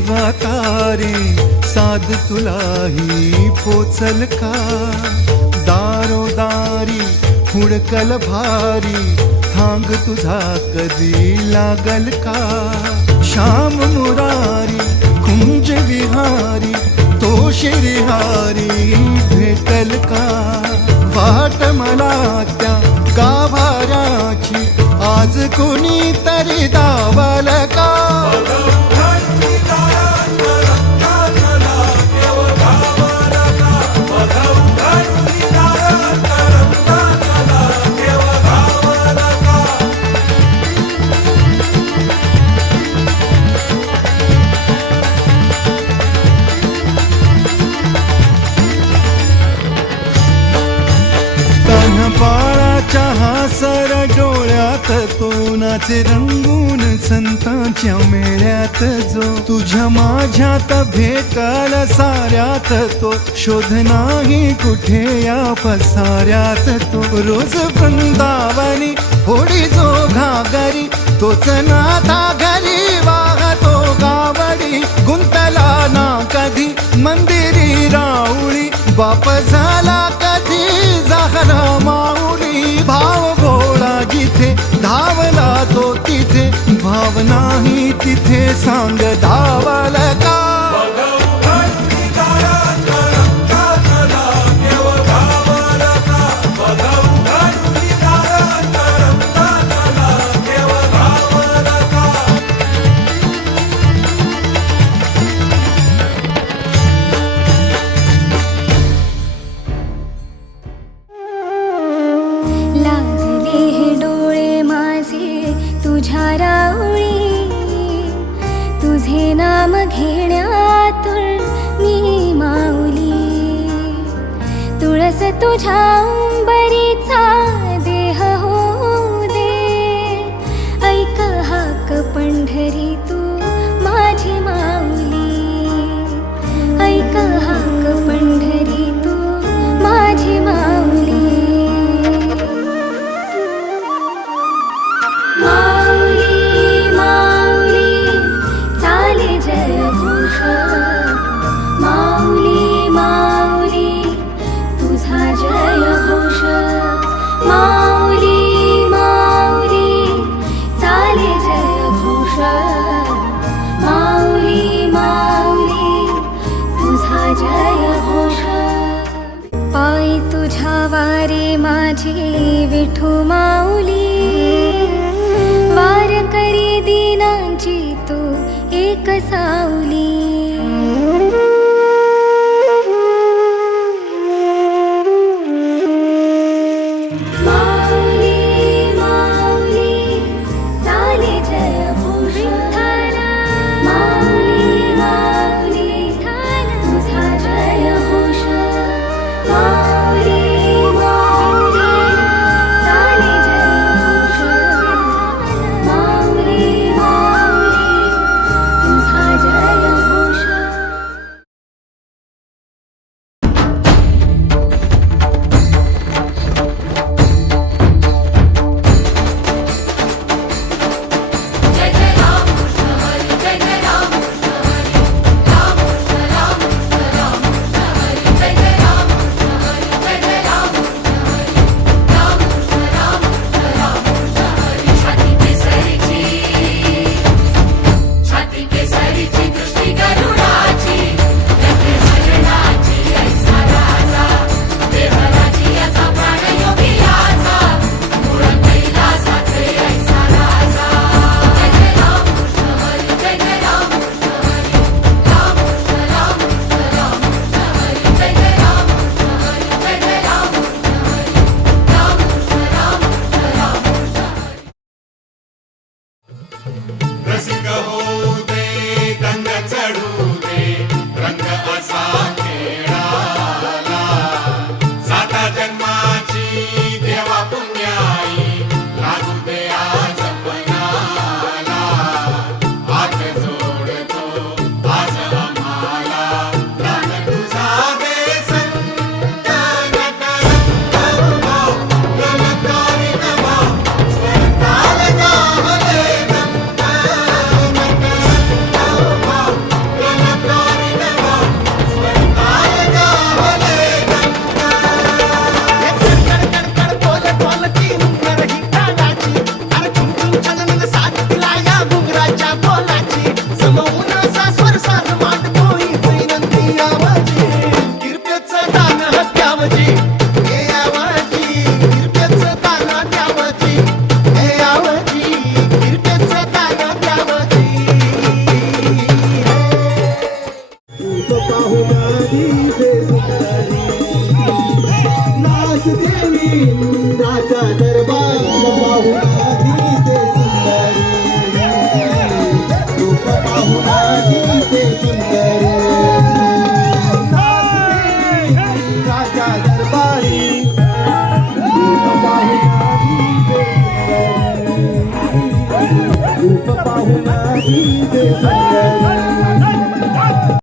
जीवातारे साध तुलाही पोचल का? दारोदारी हुडकल भारी थांग तुझा कधी लागल का? श्याम मुरारी कुंज विहारी तो शिरिहारी भेटल का? वाट मला त्या गाभाऱ्याची आज कोणी तरी दावल का? बाळाच्या हासर डोळ्यात तो नाचे रंगून संतांच्या मेळ्यात जो तुझ्या माझ्यात भेटल साऱ्यात तो शोध नाही कुठे या पसाऱ्यात तो रोज वृंदावनी होडी जो घागरी तोच नाथा घरी वाहतो गावडी गुंतला ना कधी मंदिरी राऊळी बाप झाला कधी झाला माऊली भाव भोळा जिथे धावला तो तिथे भाव नाही तिथे सांग धावल का? तुझे नाम घेण्यातून मी माऊली तुळस तुझ्या अंबरीचा देह होऊ दे ऐक हाक पंढरी तू माझी माऊली ऐक हाक पंढरी तू माझी माऊली पायी तुझ्या वारे माझी विठू माऊली वार करी दिनांची तू एक सावली तुझा जय पाहुणा दिसे सुंदरी नाच देवी इंद्राच्या दरबार पाहुणा दिसे सुंदरी रूप पाहुणा दिसे सुंदरी नाच देवी इंद्राच्या दरबारी रूप पाहुणा दिसे सुंदरी रूप पाहुणा दिसे सुंदरी